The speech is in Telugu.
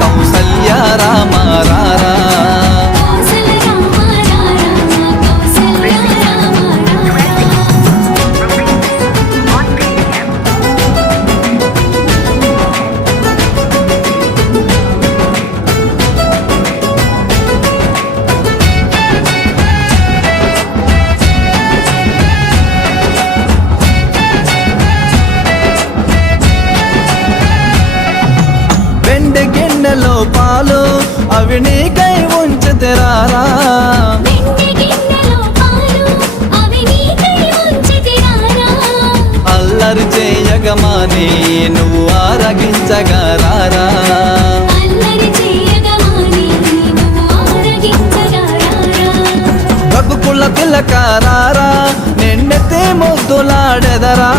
కౌసల్య రామ రారా గిన్నెలో పాలు అవి నీకై ఉంచతిరారా అల్లరి చేయగమాని నువ్వు ఆరగించగరారా రఘుకుల తిలకారారా నిన్నెత్తి ముద్దులాడెదరా